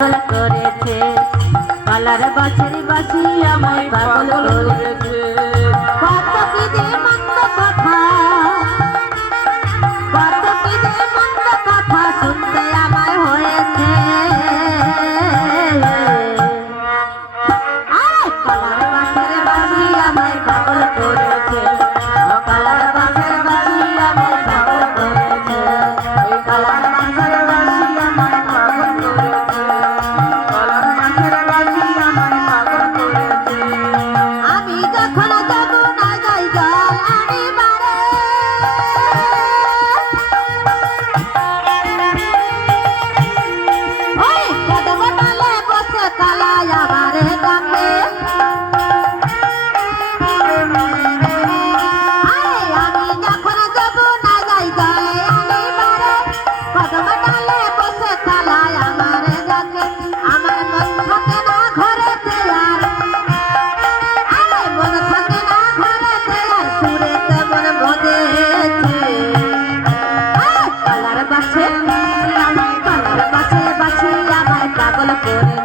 করেছে পালার বাছের বাসি আমায় পাগল করেছে কত কি যে মন্দ কথা কত কি যে মন্দ কথা শুনতে আমায় হয়েছে পালার বাছের বাসি আমায় পাগল করেছে পালার বাছের বাসি আমায় পাগল করেছে পালার বাছের বাসি আমায় পাগল করেছে আমি যখন যাব না যাই জল আমি বারে ওই কদম ডালে বসে কালাই আমারে ডাকে আমি যখন যাব না যাই জল আমি বারে কদম ডালে বসে কালাই আমারে ডাকে আমার মন থাকে না ঘরে আর মন থাকে না ঘরে আর সুরে কেমন বজেছে পালার বাছে বাছি আমায় পাগল করে